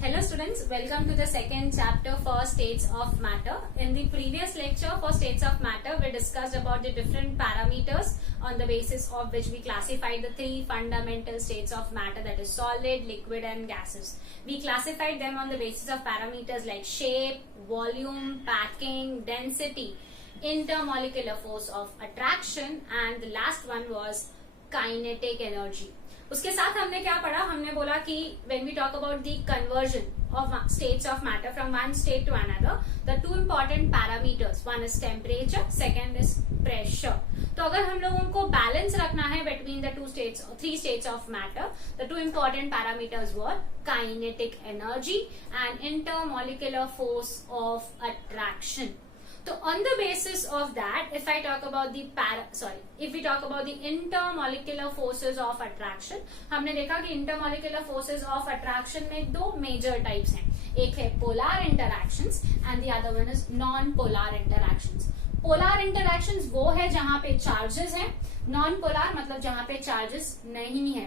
Hello students, welcome to the second chapter for states of matter. In the previous lecture for states of matter, we discussed about the different parameters on the basis of which we classified the three fundamental states of matter, that is solid, liquid and gases. We classified them on the basis of parameters like shape, volume, packing, density, intermolecular force of attraction, and the last one was kinetic energy. उसके साथ हमने क्या पढ़ा, हमने बोला कि when we talk about the conversion of states of matter from one state to another, the two important parameters, one is temperature, second is pressure. तो अगर हम लोगों को बैलेंस रखना है between the three states of matter, the two important parameters were kinetic energy and intermolecular force of attraction. So on the basis of that, if we talk about the intermolecular forces of attraction, हमने देखा कि intermolecular forces of attraction में दो major types हैं. एक है polar interactions and the other one is non-polar interactions. Polar interactions वो है जहां पे charges हैं, non-polar मतलब जहां पे charges नहीं है.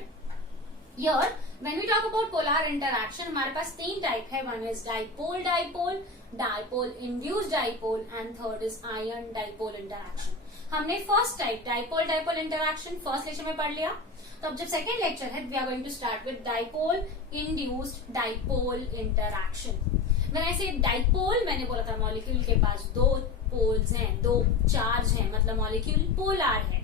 Here, when we talk about polar interaction, हमारे पास तीन टाइप है. One is dipole-dipole, dipole-induced dipole and third is ion-dipole interaction. हमने first type dipole-dipole interaction first lecture में पढ़ लिया. तो अब जब सेकेंड लेक्चर है, we are going to start with dipole-induced dipole interaction. When I say dipole, मैंने बोला था मॉलिक्यूल के पास दो पोल्स हैं, दो चार्ज हैं, मतलब मॉलिक्यूल पोलर है.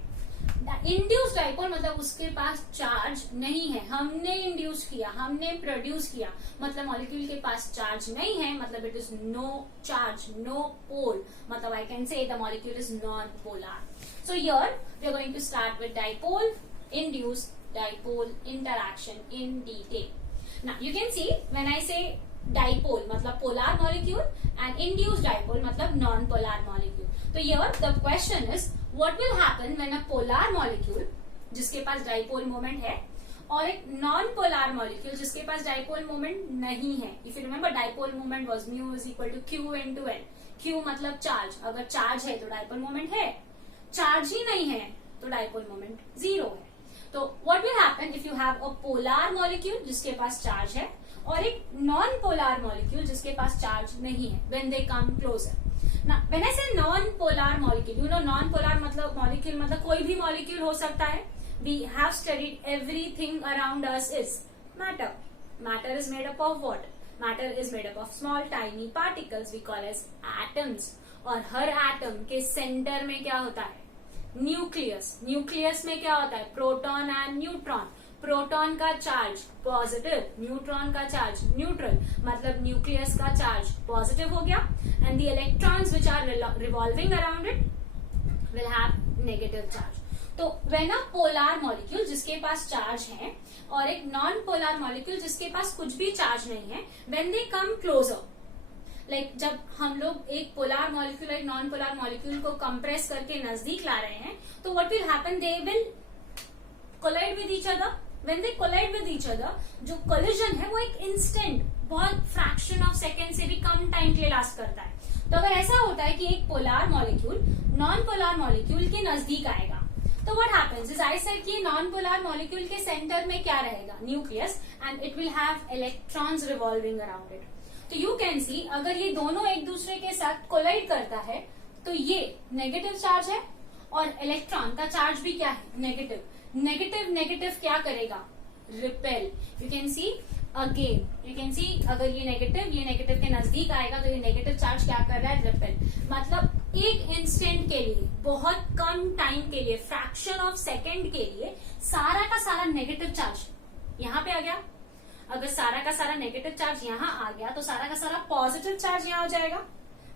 इंड्यूस डाइपोल मतलब उसके पास चार्ज नहीं है, हमने इंड्यूस किया, हमने प्रोड्यूस किया, मतलब मॉलिक्यूल के पास चार्ज नहीं है, मतलब it is no charge, no pole, मतलब I can say the molecule is non polar. So here we are going to start with dipole induce dipole interaction in detail. Now you can see when I say dipole मतलब polar molecule and induce dipole मतलब non polar molecule. तो here the question is what will happen when a polar molecule जिसके पास dipole moment है और एक non polar molecule जिसके पास dipole moment नहीं है. If you remember dipole moment was mu is equal to Q into N. Q मतलब charge, अगर charge है तो डाइपोल मोमेंट है, चार्ज ही नहीं है तो डाइपोल मोमेंट जीरो है. तो what will happen if you have a polar molecule जिसके पास चार्ज है और एक नॉन पोलर मॉलिक्यूल जिसके पास चार्ज नहीं है, when they come closure. Now, when I say non-polar molecule, you know non-polar मतलब molecule मतलब कोई भी molecule हो सकता है. We have studied everything around us is matter. Matter is made up of what? Matter is made up of small tiny particles we call as atoms. और हर atom के center में क्या होता है? Nucleus. Nucleus में क्या होता है? Proton and neutron. प्रोटॉन का चार्ज पॉजिटिव, न्यूट्रॉन का चार्ज न्यूट्रल, मतलब न्यूक्लियस का चार्ज पॉजिटिव हो गया and the electrons which are revolving around it will have negative charge. तो व्हेन अ पोलर मॉलिक्यूल जिसके पास चार्ज है और एक नॉन पोलर मॉलिक्यूल जिसके पास कुछ भी चार्ज नहीं है, when they come closer, like जब हम लोग एक पोलर मॉलिक्यूल एक नॉन पोलर मॉलिक्यूल को कंप्रेस करके नजदीक ला रहे हैं, तो what will happen, they will collide with each other. When they collide with each other, जो collision है वो एक instant, बहुत fraction of second से भी कम टाइम के लिए लास्ट करता है. तो अगर ऐसा होता है कि एक polar molecule non polar molecule के नजदीक आएगा, तो what happens is, I said कि नॉन पोलर मॉलिक्यूल के सेंटर में क्या रहेगा, nucleus, and it will have electrons revolving around it. तो यू कैन सी अगर ये दोनों एक दूसरे के साथ कोलाइड करता है तो ये नेगेटिव चार्ज है और इलेक्ट्रॉन का चार्ज भी क्या है, नेगेटिव. नेगेटिव नेगेटिव क्या करेगा, repel. You can see again, you can सी अगर ये नेगेटिव के नजदीक आएगा तो ये नेगेटिव चार्ज क्या कर रहा है, रिपेल. मतलब एक इंस्टेंट के लिए, बहुत कम टाइम के लिए, फ्रैक्शन ऑफ सेकेंड के लिए सारा का सारा नेगेटिव चार्ज यहाँ पे आ गया. अगर सारा का सारा नेगेटिव चार्ज यहाँ आ गया तो सारा का सारा पॉजिटिव चार्ज यहाँ हो जाएगा.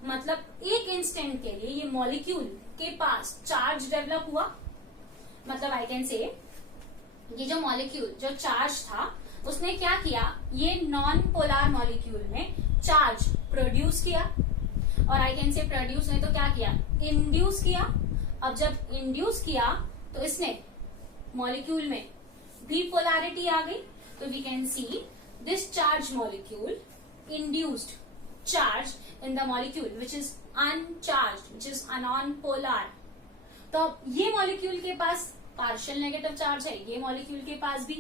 मतलब एक इंस्टेंट के लिए ये मॉलिक्यूल के पास चार्ज डेवलप हुआ. मतलब आई कैन से ये जो मॉलिक्यूल जो चार्ज था उसने क्या किया, ये नॉन पोलर मॉलिक्यूल में चार्ज प्रोड्यूस किया, और आई कैन से प्रोड्यूस ने तो क्या किया, इंड्यूस किया. अब जब इंड्यूस किया तो इसने मॉलिक्यूल में भी पोलैरिटी आ गई. तो we can see this charge molecule induced charge in the molecule which is uncharged, which is non polar. तो ये मॉलिक्यूल के पास पार्शियल नेगेटिव चार्ज है, ये मॉलिक्यूल के पास भी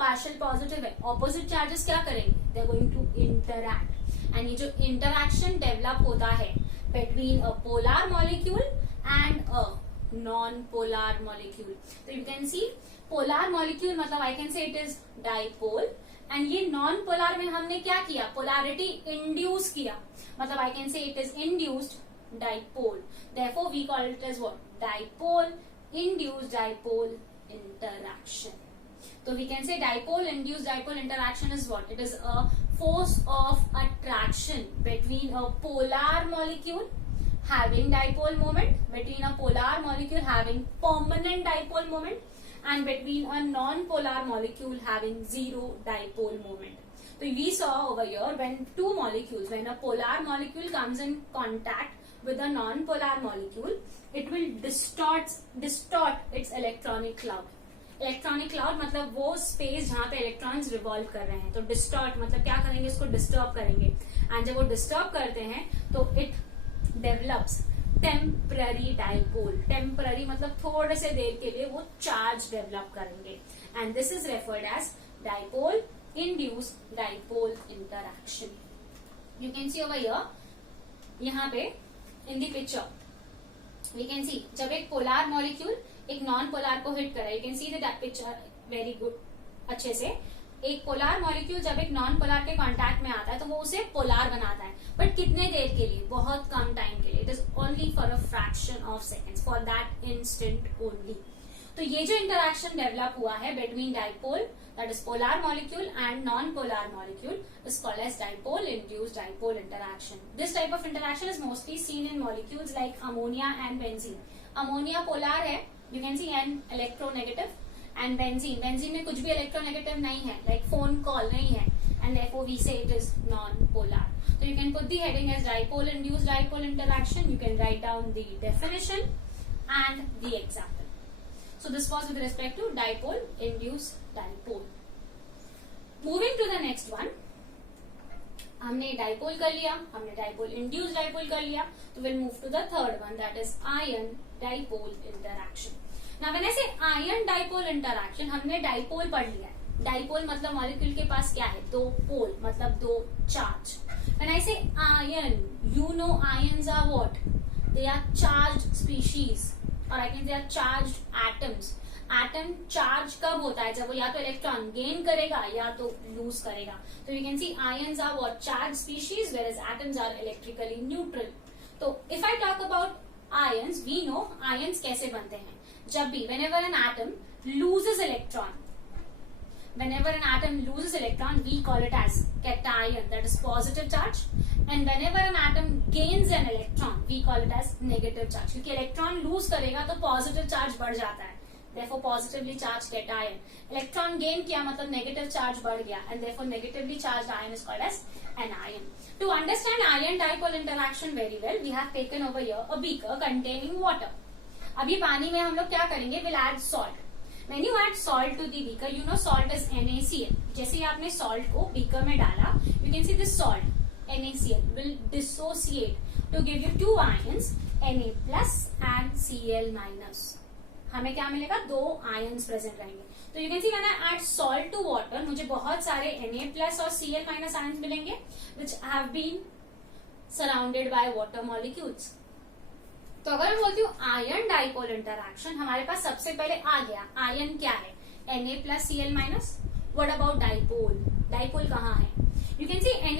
पार्शियल पॉजिटिव है, ऑपोजिट चार्जेस क्या करेंगे, they are going to interact, and ये जो इंटरैक्शन डेवलप होता है between a polar molecule and a non polar molecule, तो you can see polar molecule मतलब I can say it is dipole, and ये non polar में हमने क्या किया, पोलैरिटी इंड्यूस किया, मतलब I can say it is induced dipole, therefore we call it as what, dipole induced dipole interaction. So we can say dipole induced dipole interaction is what, it is a force of attraction between a polar molecule having dipole moment, between a polar molecule having permanent dipole moment, and between a non-polar molecule having zero dipole moment. So we saw over here when two molecules, when a polar molecule comes in contact with a non-polar molecule, it will distort its electronic cloud. Electronic cloud मतलब वो space जहां पे electrons revolve कर रहे हैं, तो distort मतलब क्या करेंगे, इसको डिस्टर्ब करेंगे, एंड जब वो डिस्टर्ब करते हैं तो it develops temporary dipole, temporary मतलब थोड़े से देर के लिए वो चार्ज डेवलप करेंगे, and this is referred as dipole induced dipole interaction. You can see over here, यहाँ पे in the picture we can see जब एक पोलर मॉलिक्यूल एक नॉन पोलर को हिट करा, you can see that picture very good अच्छे से. एक पोलर मॉलिक्यूल जब एक नॉन पोलर के कांटेक्ट में आता है तो वो उसे पोलर बनाता है, बट कितने देर के लिए, बहुत कम टाइम के लिए, it is only for a fraction of seconds, for that instant only. तो ये जो इंटरैक्शन डेवलप हुआ है between dipole, that is polar molecule and non polar molecule, is called as dipole induced dipole interaction. This type of interaction is mostly seen in molecules like ammonia and benzene. Ammonia polar है, you can see, and electronegative, and benzene में कुछ भी electronegative नहीं है, like phone call नहीं है, and therefore we say it is non-polar. So you can put the heading as dipole induced dipole interaction. You can write down the definition and the example. So this was with respect to dipole induced dipole. Moving to the next one. हमने dipole कर लिया, हमने dipole induced dipole कर लिया, तो will move to the third one, that is ion dipole interaction. Now when I say ion dipole interaction, हमने dipole पढ़ लिया है. डाइपोल मतलब मॉलिक्यूल के पास क्या है, दो पोल मतलब दो charge. When I say ion, you know ions are what, they are charged species, और I can say are charged atoms. Atom charge कब होता है, जब वो या तो इलेक्ट्रॉन गेन करेगा या तो लूज करेगा. तो you can see ions are what, charge species, where as atoms are electrically neutral. तो if I talk about ions, we know ions कैसे बनते हैं. जब भी whenever an atom loses electron, whenever an atom loses electron, we call it as cation, that is positive charge, and whenever an atom gains an electron, we call it as negative charge. क्योंकि electron lose करेगा तो positive charge बढ़ जाता है, therefore positively charged cation. Electron gain किया मतलब negative charge बढ़ गया, and therefore negatively charged ion is called as an ion. To understand ion dipole interaction very well, we have taken over here a beaker containing water. अभी पानी में हम लोग क्या करेंगे, we'll add salt. When you add salt to the beaker, you know salt is NaCl. जैसे ही आपने salt को beaker में डाला, you can see this salt NaCl will dissociate to give you two ions, Na plus and Cl minus. हमें क्या मिलेगा, दो ions present रहेंगे. तो you can see when I add salt to water, मुझे बहुत सारे Na+ और Cl- आयंस मिलेंगे which have been surrounded by water molecules. तो अगर मैं बोलती हूँ आयन डाइपोल इंटरैक्शन, हमारे पास सबसे पहले आ गया आयन क्या है, Na+ Cl-. What about dipole, dipole कहाँ है, you can see Na+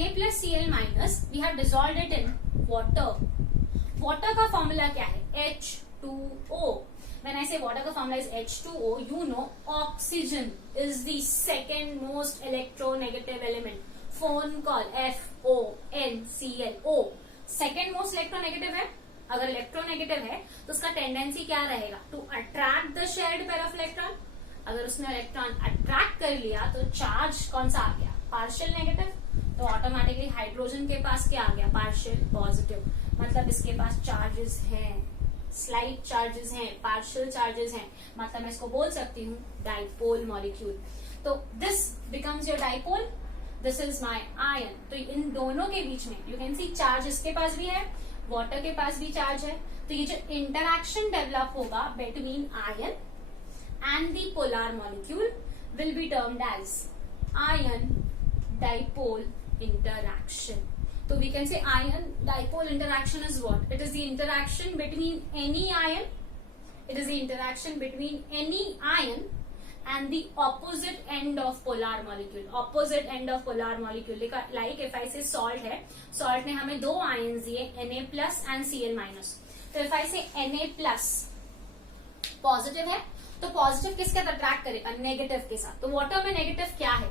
Cl- we have dissolved it in water. Water का फॉर्मूला क्या है, H2O. When I say water, the formula is H2O. You know, oxygen is the second most electronegative element. Phone call, FONCL. Second most electronegative है. अगर electronegative है, तो उसका tendency क्या रहेगा, to attract the shared pair of electron. अगर उसने electron attract कर लिया तो चार्ज कौन सा आ गया, पार्शियल नेगेटिव. तो ऑटोमेटिकली हाइड्रोजन के पास क्या आ गया, पार्शियल पॉजिटिव. मतलब इसके पास चार्जेस हैं, स्लाइट चार्जेस हैं, पार्शियल चार्जेस हैं, मतलब मैं इसको बोल सकती हूँ डाइपोल मॉलिक्यूल. तो this becomes your dipole, this is my ion. तो इन दोनों के बीच में यू कैन सी चार्ज इसके पास भी है, वाटर के पास भी चार्ज है. तो ये जो इंटरैक्शन डेवलप होगा between ion and the polar molecule, will be termed as ion dipole interaction. So we can say ion dipole interaction is what? It is the interaction between any ion. It is the interaction between any ion and the opposite end of polar molecule. Opposite end of polar molecule. Like if I say salt है, salt ने हमें दो ions दिए, Na plus and Cl minus. तो if I say Na plus positive है, तो positive किसके साथ अट्रैक्ट करेगा? नेगेटिव के साथ. तो वाटर में नेगेटिव क्या है?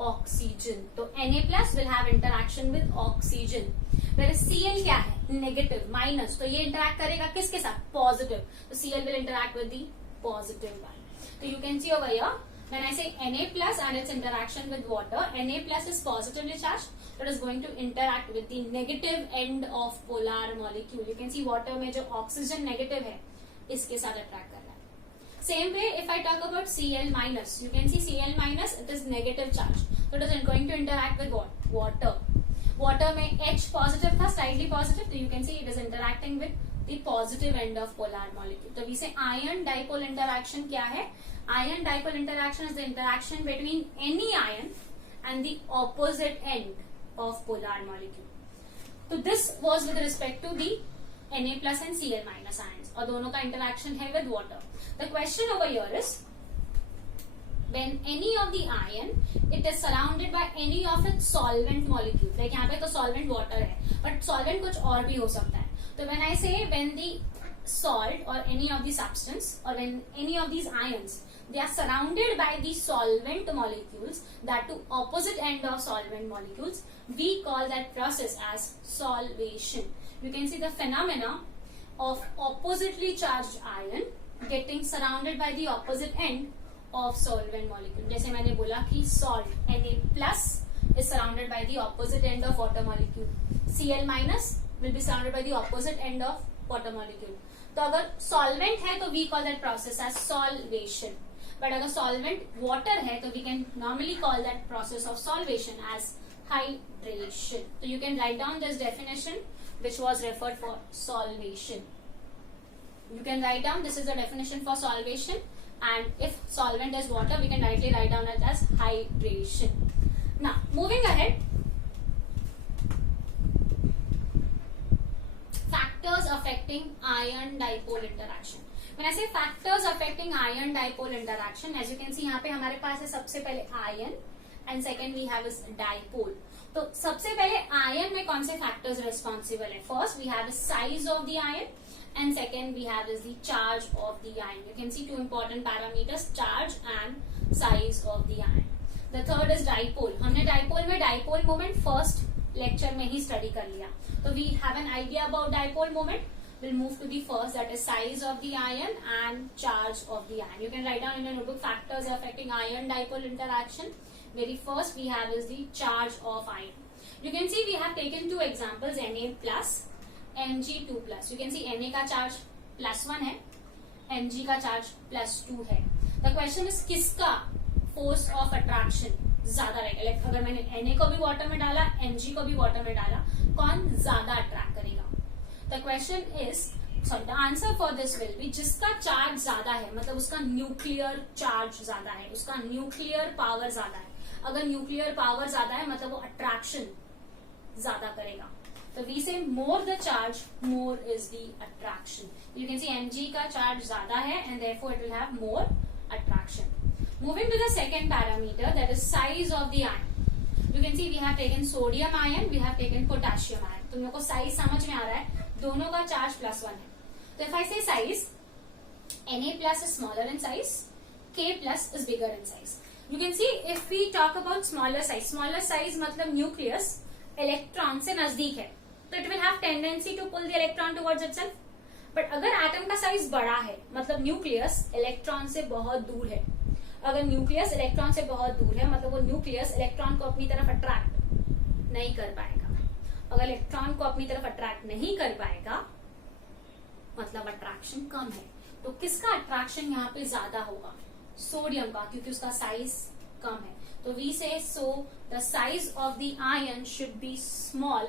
ऑक्सीजन. तो Na plus will have interaction with oxygen. Whereas Cl क्या है? Negative, minus. तो ये इंटरैक्ट करेगा किसके साथ? पॉजिटिव. तो Cl will interact with the positive one. So you can see over here, when I say Na plus and its interaction with water, Na plus is positively charged. That is going to interact with the negative end of polar molecule. You can see water में जो oxygen negative है, इसके साथ attract कर रहा है. Same way, if I talk about Cl minus, you can see Cl minus, it is negative charge. So it is going to interact with what? Water. Water में H positive था, slightly positive, so you can see it is interacting with the positive end of polar molecule. So we say ion dipole interaction क्या है? Ion dipole interaction is the interaction between any ion and the opposite end of polar molecule. So this was with respect to the Na plus and Cl minus ions. और दोनों का interaction है with water. The question over here is, when any of the ion, it is surrounded by any of its solvent molecule. Like यहाँ पे तो solvent water है, but solvent कुछ और भी हो सकता है. So when I say when the salt or any of the substance or when any of these ions, they are surrounded by the solvent molecules, that to opposite end of solvent molecules, we call that process as solvation. You can see the phenomena of oppositely charged ion getting surrounded by the opposite end of solvent molecule. जैसे मैंने बोला कि salt Na plus is surrounded by the opposite end of water molecule. Cl minus will be surrounded by the opposite end of water molecule. तो अगर solvent है तो we call that process as solvation. But अगर solvent water है तो we can normally call that process of solvation as hydration. So you can write down this definition which was referred for solvation. You can write down, this is the definition for solvation, and if solvent is water, we can directly write down it as hydration. Now, moving ahead, factors affecting ion dipole interaction. When I say factors affecting ion dipole interaction, as you can see यहाँ पे हमारे पास है सबसे पहले ion and second we have is dipole. तो सबसे पहले ion में कौन से factors responsible है? First we have the size of the ion and second we have is the charge of the ion. You can see two important parameters, charge and size of the ion. The third is dipole. हमने dipole में dipole moment first lecture में ही study कर लिया. So we have an idea about dipole moment. We'll move to the first, that is size of the ion and charge of the ion. You can write down in your notebook factors affecting ion dipole interaction. Very first we have is the charge of ion. You can see we have taken two examples, Na plus, Mg2 plus. You can see Na का charge +1 है, Mg का charge +2 है. The question is किसका force of attraction ज्यादा रहेगा? Like अगर मैंने Na को भी water में डाला, Mg को भी water में डाला, कौन ज्यादा attract करेगा? The question is, sorry, the answer for this will be जिसका charge ज्यादा है, मतलब उसका nuclear charge ज्यादा है, उसका nuclear power ज्यादा है. अगर nuclear power ज्यादा है मतलब वो attraction ज्यादा करेगा. So we say more the charge, more is the attraction. You can see Mg का charge ज्यादा है and therefore it will have more attraction. Moving to the second parameter, that is size of the ion. You can see we have taken sodium ion, we have taken potassium ion. तुम लोग को size समझ में आ रहा है? दोनों का charge +1 है. So if I say size, Na plus is smaller in size, K plus is bigger in size. You can see if we talk about smaller size मतलब nucleus electron से नजदीक है, तो it will have tendency to pull the electron towards itself. But अगर atom का size बड़ा है, मतलब nucleus electron से बहुत दूर है. अगर nucleus electron से बहुत दूर है, मतलब वो nucleus electron को अपनी तरफ attract नहीं कर पाएगा. अगर इलेक्ट्रॉन को अपनी तरफ अट्रैक्ट नहीं कर पाएगा, मतलब अट्रैक्शन कम है. तो किसका अट्रैक्शन यहाँ पे ज्यादा होगा? सोडियम का, क्योंकि उसका साइज कम है. तो we say the size of the ion should be small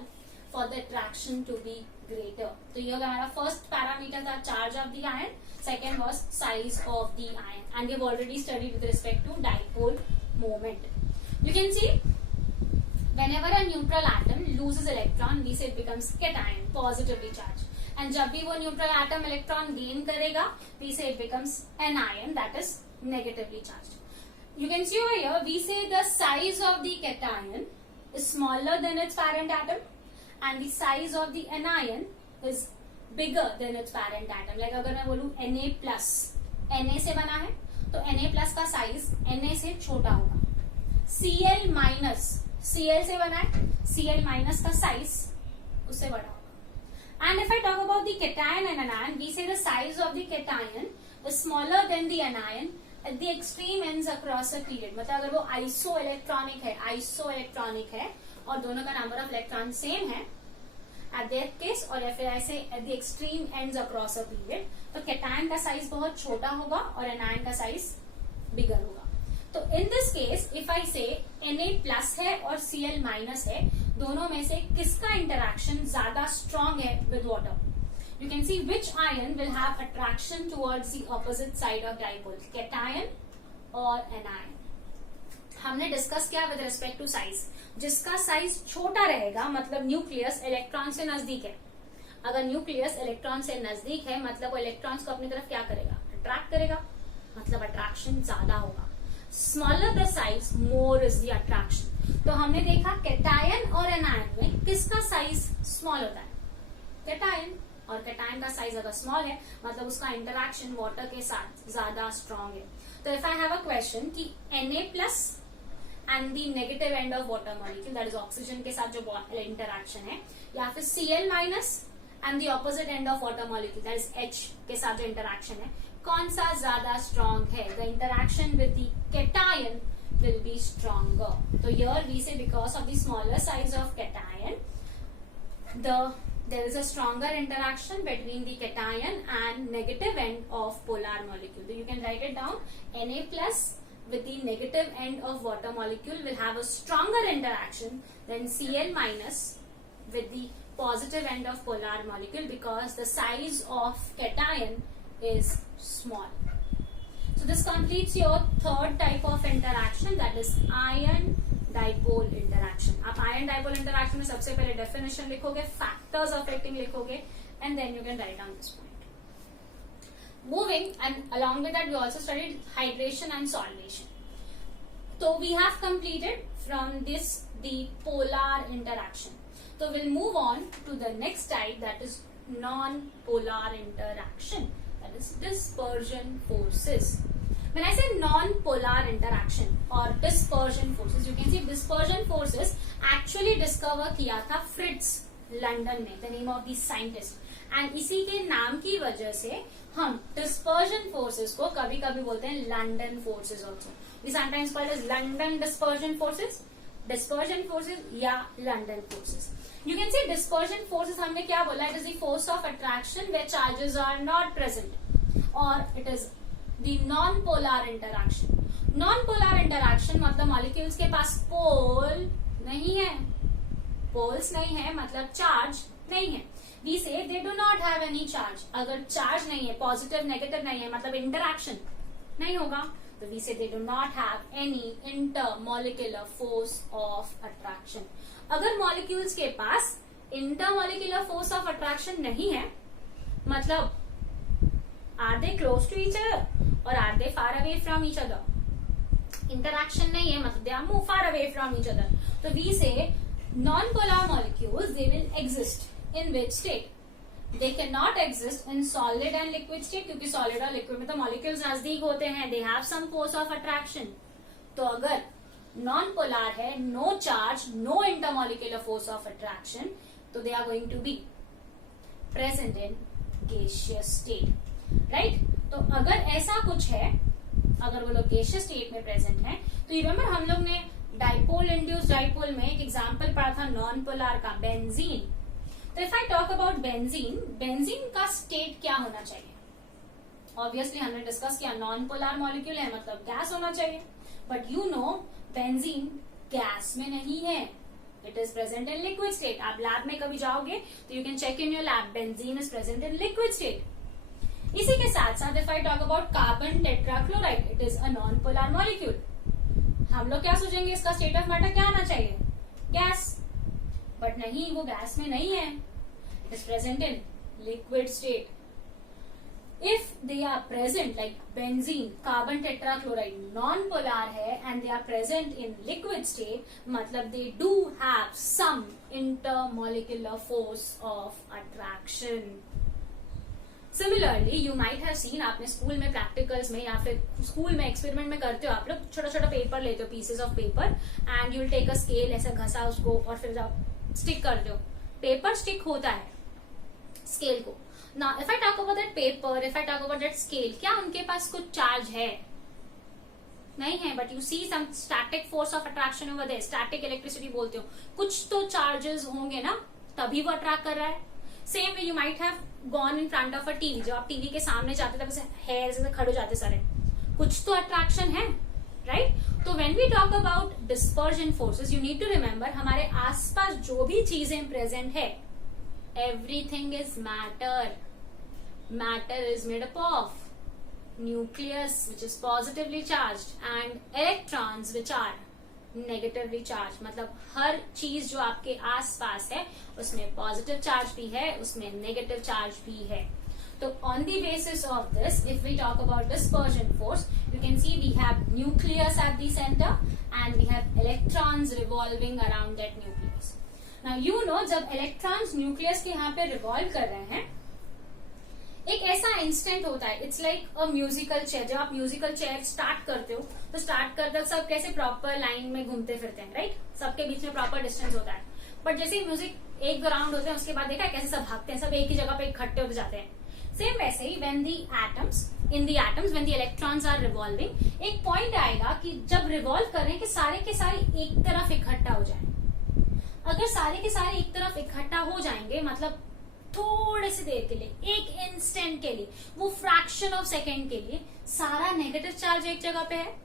for the attraction to be greater. तो ये होगा हमारा फर्स्ट पैरामीटर था charge of the ion, second was size of the ion, and we have already studied with respect to dipole moment. You can see whenever a neutral atom loses electron, we say it becomes cation, positively charged. And जब भी वो neutral atom electron gain करेगा, we say it becomes anion, that is negatively charged. You can see over here, we say the size of the cation is smaller than its parent atom, and the size of the anion is bigger than its parent atom. Like अगर मैं बोलूँ Na+, Na से बना है, तो Na+ का size Na से छोटा होगा. Cl माइनस, Cl से बना है, Cl माइनस का साइज उससे बड़ा होगा. And if I talk about the cation and anion, we say the size of the cation is smaller than the anion at the extreme ends across a period. मतलब अगर वो isoelectronic है और दोनों का नंबर ऑफ इलेक्ट्रॉन सेम है at that case, और फिर ऐसे at the extreme ends across a period, तो cation का साइज बहुत छोटा होगा और anion का साइज बिगर होगा. तो in this case if I से Na+ है और Cl- है, दोनों में से किसका इंटरैक्शन ज्यादा स्ट्रॉन्ग है with water? You can C which ion will have attraction towards the opposite side of dipole, cation और एनायन. हमने डिस्कस किया विद रिस्पेक्ट टू साइज. जिसका साइज छोटा रहेगा मतलब न्यूक्लियस इलेक्ट्रॉन से नजदीक है. अगर न्यूक्लियस इलेक्ट्रॉन से नजदीक है मतलब वो इलेक्ट्रॉन्स को अपनी तरफ क्या करेगा? अट्रैक्ट करेगा, मतलब अट्रैक्शन ज्यादा होगा. Smaller the size, more is the attraction. तो हमने देखा कैटायन और एनायन में किसका साइज स्मॉल होता है? कैटायन. और कैटायन का साइज अगर स्मॉल है मतलब उसका इंटरैक्शन वाटर के साथ ज्यादा स्ट्रॉन्ग है. तो if I have a question कि Na+ and the negative end of water molecule, that is oxygen के साथ जो इंटरैक्शन है, या फिर Cl- and the opposite end of water molecule, that is H के साथ जो इंटरैक्शन है, कौन सा ज्यादा स्ट्रॉन्ग है? The interaction with the cation will be stronger. तो हियर वी से because of the smaller size of cation, there is a stronger interaction between the cation and negative end of polar molecule. So you can write it down. Na+ with the negative end of water molecule will have a stronger interaction than Cl- with the positive end of polar molecule because the size of cation is small. So this completes your third type of interaction, that is ion dipole interaction. आप ion dipole interaction में सबसे पहले definition लिखोगे, factors affecting लिखोगे, and then you can write down this point. Moving, and along with that we also studied hydration and solvation. So we have completed from this the polar interaction. So we'll move on to the next type, that is non-polar interaction. That is dispersion forces. When I say non-polar interaction or dispersion forces, you can see dispersion forces actually discover किया था Fritz London में, the name of the scientist. And इसी के नाम की वजह से हम dispersion forces को कभी कभी बोलते हैं London forces also. We sometimes call it as London dispersion forces या London forces. You can see dispersion forces हमने क्या बोला? It is the force of attraction where charges are not present, or it is the non-polar interaction. Non-polar interaction मतलब molecules के पास पोल नहीं है, poles नहीं है मतलब चार्ज नहीं है. We say they do not have any charge. अगर चार्ज नहीं है, पॉजिटिव नेगेटिव नहीं है, मतलब इंटरैक्शन नहीं होगा, तो we say they do not have any intermolecular force of attraction. अगर मॉलिक्यूल्स के पास इंटरमोलिकुलर फोर्स ऑफ अट्रैक्शन नहीं है मतलब are they close to each other और are they far away from each other? Interaction नहीं है मतलब they are move far away from each other. तो we say non polar molecules they will exist in which state? They can not exist in solid and liquid state, क्योंकि solid और liquid में तो molecules नजदीक होते हैं, they have some force of attraction. तो अगर नॉन पोलर है, no charge, no intermolecular force of attraction, तो they are going to be present in gaseous state, right? तो अगर ऐसा कुछ है, अगर वो लोग गैसियस स्टेट में प्रेजेंट है, तो रिमेम्बर हम लोग ने डाइपोल इंड्यूस डाइपोल में एक एग्जांपल पढ़ा था नॉन पोलर का, बेंजीन. तो if I talk about benzene, benzene का स्टेट क्या होना चाहिए? ऑब्वियसली हमने डिस्कस किया नॉन पोलर मॉलिक्यूल है मतलब गैस होना चाहिए, but you know benzene gas में नहीं है, it it is present in liquid state. आप लैब में कभी जाओगे तो you can check in your lab, benzene is present in liquid state. इसी के साथ साथ if I talk about carbon tetrachloride, it is a non polar molecule. हम लोग क्या सोचेंगे, इसका स्टेट ऑफ मैटर क्या आना चाहिए, गैस. बट नहीं, वो गैस में नहीं है. It is present in liquid state. If they are present, like benzene, carbon tetrachloride, non-polar है and they are present in liquid state, मतलब they do have some intermolecular force of attraction. Similarly, you might have seen, आपने school में practicals में या फिर school में experiment में करते हो, आप लोग छोटा छोटा पेपर लेते हो, pieces of paper, and you will take a scale, ऐसा घसा उसको और फिर आप स्टिक करते हो. पेपर स्टिक होता है स्केल को. Now, if I talk about that paper, if I talk about that scale, क्या उनके पास कुछ चार्ज है? नहीं है, but you see some static force of attraction over there. Static electricity बोलते हो. कुछ तो चार्जेस होंगे ना, तभी वो अट्रैक्ट कर रहा है. Same way you might have gone in front of a TV. जब आप टीवी के सामने जाते तब हेयर से खड़े हो जाते सारे, कुछ तो अट्रैक्शन है, राइट? तो when we talk about dispersion forces, you need to remember हमारे आसपास जो भी चीजें प्रेजेंट है, everything is matter. Matter is made up of nucleus, which is positively charged, and electrons, which are negatively charged. मतलब हर चीज जो आपके आसपास है उसमें पॉजिटिव चार्ज भी है, उसमें नेगेटिव चार्ज भी है. तो on the basis of this, if we talk about dispersion force, you can see we have nucleus at the center and we have electrons revolving around that nucleus. Now you know, जब electrons nucleus के यहाँ पे revolve कर रहे हैं, एक ऐसा instant होता है, it's like a musical chair. जब आप म्यूजिकल चेयर स्टार्ट करते हो तो स्टार्ट करते सब कैसे प्रॉपर लाइन में घूमते फिरते हैं, राइट? सबके बीच में प्रॉपर डिस्टेंस होता है. बट जैसे ही म्यूजिक एक दो राउंड होते हैं उसके बाद देखा है कैसे सब भागते हैं, सब एक ही जगह पे इकट्ठे होते जाते हैं. सेम वैसे ही when the atoms when the electrons are revolving, एक पॉइंट आएगा कि जब रिवॉल्व कर रहे हैं कि सारे के सारे एक तरफ इकट्ठा हो जाए. अगर सारे के सारे एक तरफ इकट्ठा हो जाएंगे, मतलब थोड़े से देर के लिए, एक इंस्टेंट के लिए, वो फ्रैक्शन ऑफ सेकेंड के लिए, सारा नेगेटिव चार्ज एक जगह पे है.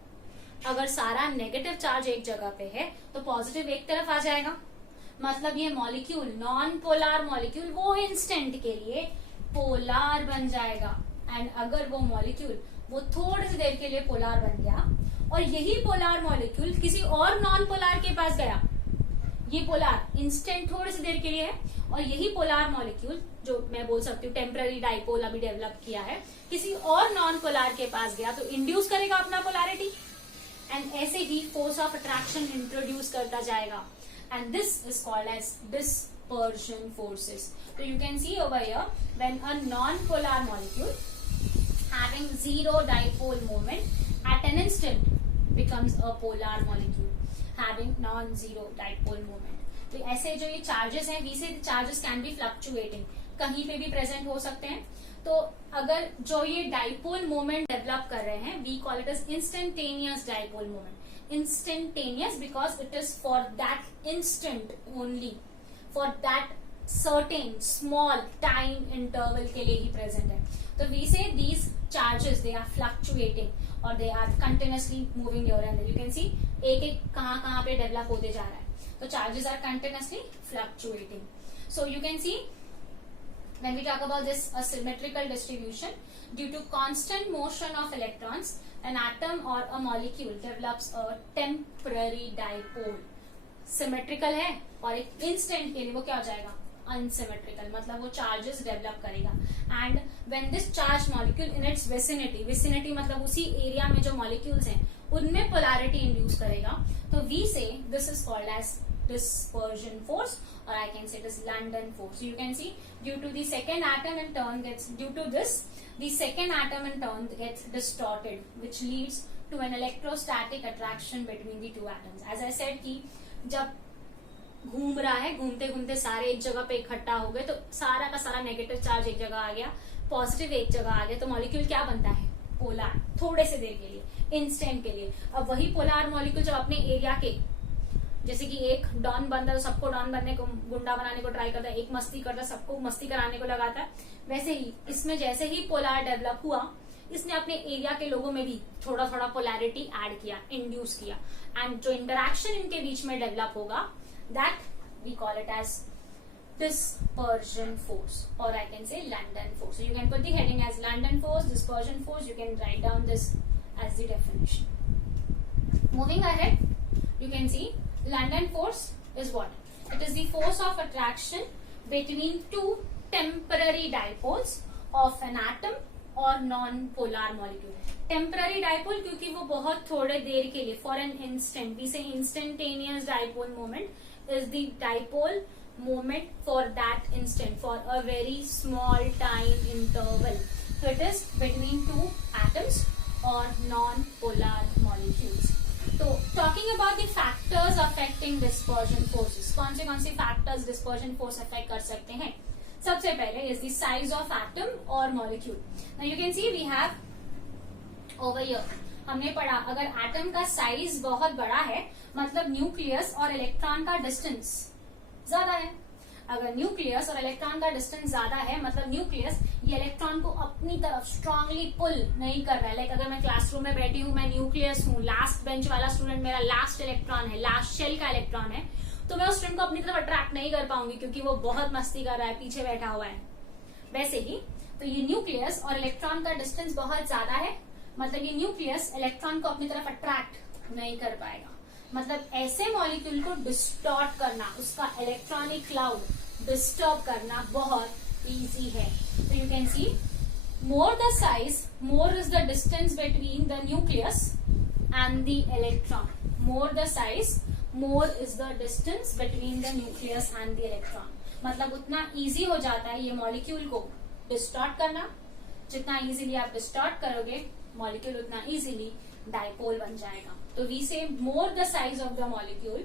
अगर सारा नेगेटिव चार्ज एक जगह पे है तो पॉजिटिव एक तरफ आ जाएगा. मतलब ये मॉलिक्यूल, नॉन पोलर मॉलिक्यूल, वो इंस्टेंट के लिए पोलर बन जाएगा. एंड अगर वो मॉलिक्यूल वो थोड़ी सी देर के लिए पोलर बन गया और यही पोलर मॉलिक्यूल किसी और नॉन पोलर के पास गया, ये पोलर इंस्टेंट थोड़ी सी देर के लिए है, और यही पोलर मॉलिक्यूल जो मैं बोल सकती हूँ टेम्पररी डाइपोल अभी डेवलप किया है, किसी और नॉन पोलर के पास गया तो इंड्यूस करेगा अपना पोलैरिटी, एंड ऐसे ही फोर्स ऑफ अट्रैक्शन इंट्रोड्यूस करता जाएगा. And this is called as dispersion forces. तो you can see over here, when a non polar molecule having zero dipole moment at an instant becomes a polar molecule having non-zero dipole moment. तो ऐसे जो ये charges हैं, we से charges can be fluctuating, कहीं पे भी present हो सकते हैं. तो अगर जो ये डाइपोल मोमेंट डेवलप कर रहे हैं, we call it as instantaneous dipole moment. Instantaneous because it is for that instant only, for that certain small time interval के लिए ही प्रेजेंट है. तो we say these charges they are fluctuating और they are continuously moving your and you can see एक एक कहाँ पे डेवलप होते जा रहा है. तो charges are continuously fluctuating. So you can see when we talk about this a symmetrical distribution, due to constant motion of electrons, an atom or a molecule develops a temporary dipole. Symmetrical है और एक instant के लिए वो क्या हो जाएगा, unsymmetrical, मतलब वो चार्जेस डेवलप करेगा. And when this charge molecule in its vicinity मतलब उसी एरिया में जो मॉलिक्यूल्स हैं उनमें पोलैरिटी इंड्यूस करेगा. तो we say this is called as dispersion force, or I can say it is London force. So you can see due to the second atom in turn the second atom in turn gets distorted, which leads to an electrostatic attraction between the two atoms. As I said कि जब घूम रहा है, घूमते घूमते सारे एक जगह पे इकट्ठा हो गए तो सारा का सारा नेगेटिव चार्ज एक जगह आ गया, पॉजिटिव एक जगह आ गया, तो मॉलिक्यूल क्या बनता है, पोलर, थोड़े से देर के लिए, इंस्टेंट के लिए. अब वही पोलर मॉलिक्यूल जब अपने एरिया के, जैसे कि एक डॉन बनता है तो सबको डॉन बनने को, गुंडा बनाने को ट्राई करता है, एक मस्ती करता है सबको मस्ती कराने को लगाता है, वैसे ही इसमें जैसे ही पोलर डेवलप हुआ, इसने अपने एरिया के लोगों में भी थोड़ा थोड़ा पोलैरिटी ऐड किया, इंड्यूस किया, एंड जो इंटरैक्शन इनके बीच में डेवलप होगा that we call it as dispersion force, or I can say London force. So you can put the heading as London force, dispersion force. You can write down this as the definition. Moving ahead, you can see London force is what? It is the force of attraction between two temporary dipoles of an atom और non polar molecule. Temporary dipole क्योंकि वो बहुत थोड़े देर के लिए, for an instant, we से instantaneous dipole moment is the dipole moment for that instant, for a very small time interval. So it is between two atoms और non polar molecules. तो talking about the factors affecting dispersion forces, कौन से factors dispersion force affect कर सकते हैं? सबसे पहले is the size of atom और molecule. Now you can see we have over here, हमने पढ़ा अगर एटम का साइज बहुत बड़ा है मतलब न्यूक्लियस और इलेक्ट्रॉन का डिस्टेंस ज्यादा है. अगर न्यूक्लियस और इलेक्ट्रॉन का डिस्टेंस ज्यादा है मतलब न्यूक्लियस ये इलेक्ट्रॉन को अपनी तरफ स्ट्रांगली पुल नहीं कर रहा है. लाइक अगर मैं क्लासरूम में बैठी हूँ, मैं न्यूक्लियस हूँ, लास्ट बेंच वाला स्टूडेंट मेरा लास्ट इलेक्ट्रॉन है, लास्ट शेल का इलेक्ट्रॉन है, तो मैं उस स्टूडेंट को अपनी तरफ अट्रैक्ट नहीं कर पाऊंगी क्योंकि वो बहुत मस्ती कर रहा है, पीछे बैठा हुआ है. वैसे ही तो ये न्यूक्लियस और इलेक्ट्रॉन का डिस्टेंस बहुत ज्यादा है मतलब ये न्यूक्लियस इलेक्ट्रॉन को अपनी तरफ अट्रैक्ट नहीं कर पाएगा. मतलब ऐसे मॉलिक्यूल को डिस्टॉर्ट करना, उसका इलेक्ट्रॉनिक क्लाउड डिस्टर्ब करना बहुत इजी है. तो you can C more the size, more is the distance between the nucleus and the electron. More the size, more is the distance between the nucleus and the electron. मतलब उतना easy हो जाता है ये molecule को distort करना. जितना easily आप डिस्टॉर्ट करोगे मॉलिक्यूल उतना इजीली डाइपोल बन जाएगा. तो we say more the size of the molecule,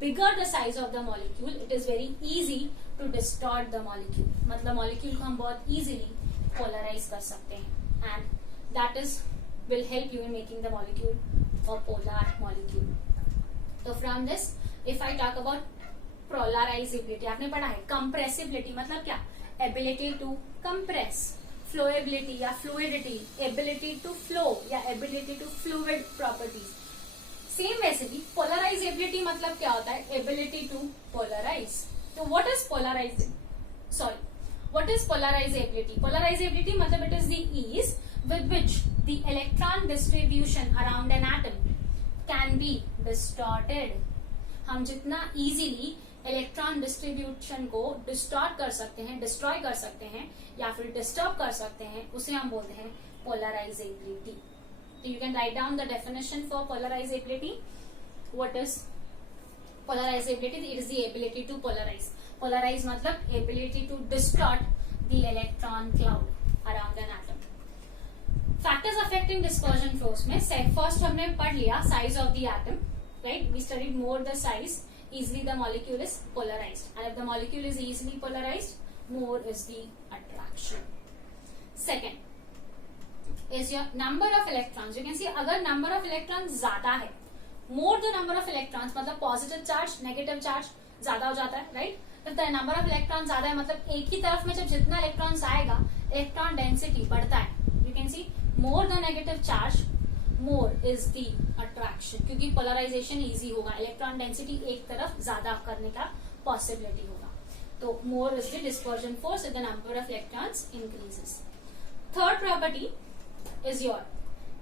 bigger the size of the molecule, it is very easy to distort the molecule. मतलब मॉलिक्यूल को हम बहुत इजीली पोलराइज कर सकते हैं and that is will help you in making the molecule a polar molecule. तो from this if I talk about polarisability, आपने पढ़ा है. कंप्रेसिबिलिटी मतलब क्या? Ability to compress. फ्लोएबिलिटी या फ्लूइडिटी, एबिलिटी टू फ्लो या ability to fluid properties. Same वैसे भी पोलराइजेबिलिटी मतलब क्या होता है? Ability to polarise. तो what is what is polarisability? Polarisability मतलब it is the ease with which the electron distribution around an atom can be distorted. हम जितना इजीली इलेक्ट्रॉन डिस्ट्रीब्यूशन को डिस्टॉर्ट कर सकते हैं, डिस्ट्रॉय कर सकते हैं या फिर डिस्टर्ब कर सकते हैं, उसे हम बोलते हैं पोलराइजेबिलिटी. तो you can write down the definition for polarisability. What is polarisability? It is the ability to polarise. Polarise मतलब ability to distort the electron cloud around an atom. Factors affecting dispersion force में first हमने पढ़ लिया size of the atom, right? We studied more the size, easily the molecule is polarized, and if the molecule is easily polarized, more is the attraction. Second is your number of electrons. You can see अगर number of electrons ज्यादा है, more the number of electrons मतलब positive charge, negative charge ज्यादा हो जाता है, right? If the number of electrons ज्यादा है मतलब एक ही तरफ में जब जितना electrons आएगा, electron density बढ़ता है. You can see more the negative charge, more is the attraction. क्योंकि पोलराइजेशन इजी होगा, इलेक्ट्रॉन डेंसिटी एक तरफ ज्यादा करने का पॉसिबिलिटी होगा. तो more is the dispersion force if the number of electrons increases. Third property is your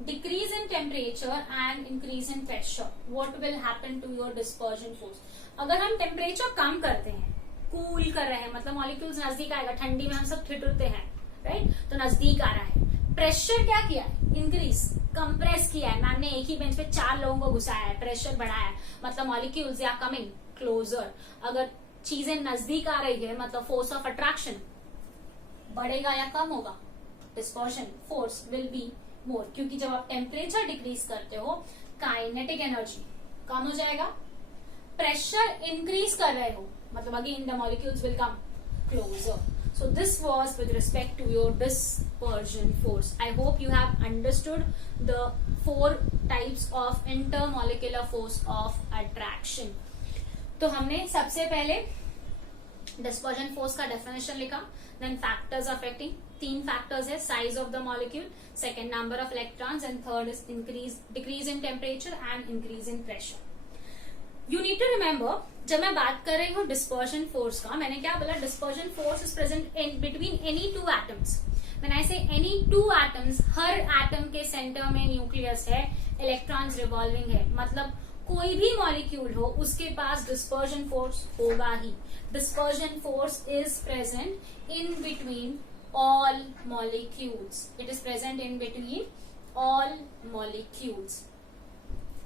decrease in temperature and increase in pressure. What will happen to your dispersion force? अगर हम temperature कम करते हैं, cool कर रहे हैं, मतलब molecules नजदीक आएगा. ठंडी में हम सब ठिठुरते हैं, राइट? तो नजदीक आ रहा है. प्रेशर क्या किया है? इंक्रीज, कंप्रेस किया है. मैम ने एक ही बेंच पे 4 लोगों को घुसाया है, प्रेशर बढ़ाया है, मतलब मॉलिक्यूल्स या कमिंग क्लोजर. अगर चीजें नजदीक आ रही है मतलब फोर्स ऑफ अट्रैक्शन बढ़ेगा या कम होगा? Dispersion force will be more. क्योंकि जब आप टेम्परेचर डिक्रीज करते हो काइनेटिक एनर्जी कम हो जाएगा. प्रेशर इंक्रीज कर रहे हो मतलब again the molecules will come closer. So this was with respect to your dispersion force. I hope you have understood the 4 types of intermolecular force of attraction. तो हमने सबसे पहले dispersion force का definition लिखा, then factors affecting. 3 factors है, size of the molecule, second number of electrons, and third is decrease in temperature and increase in pressure. You need to remember, जब मैं बात कर रही हूँ डिस्पर्जन फोर्स का, मैंने क्या बोला, dispersion force is present in between any two atoms. When I से एनी टू एटम्स, हर एटम के सेंटर में न्यूक्लियस है, इलेक्ट्रॉन्स रिवॉल्विंग है, मतलब कोई भी मॉलिक्यूल हो उसके पास डिस्पर्जन फोर्स होगा ही. Dispersion force is present in between all molecules. It is present in between all molecules.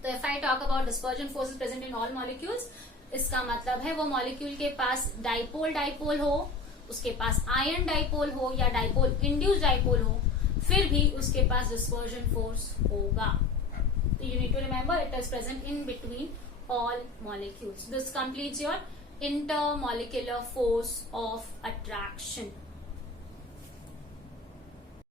तो if I talk about dispersion force is present in all molecules, इसका मतलब है वो मॉलिक्यूल के पास डाइपोल डाइपोल हो, उसके पास आयन डाइपोल हो या डाइपोल इंड्यूस डाइपोल हो, फिर भी उसके पास डिस्पर्जन फोर्स होगा. So you need to remember it is present in between all molecules. This completes your intermolecular force of attraction.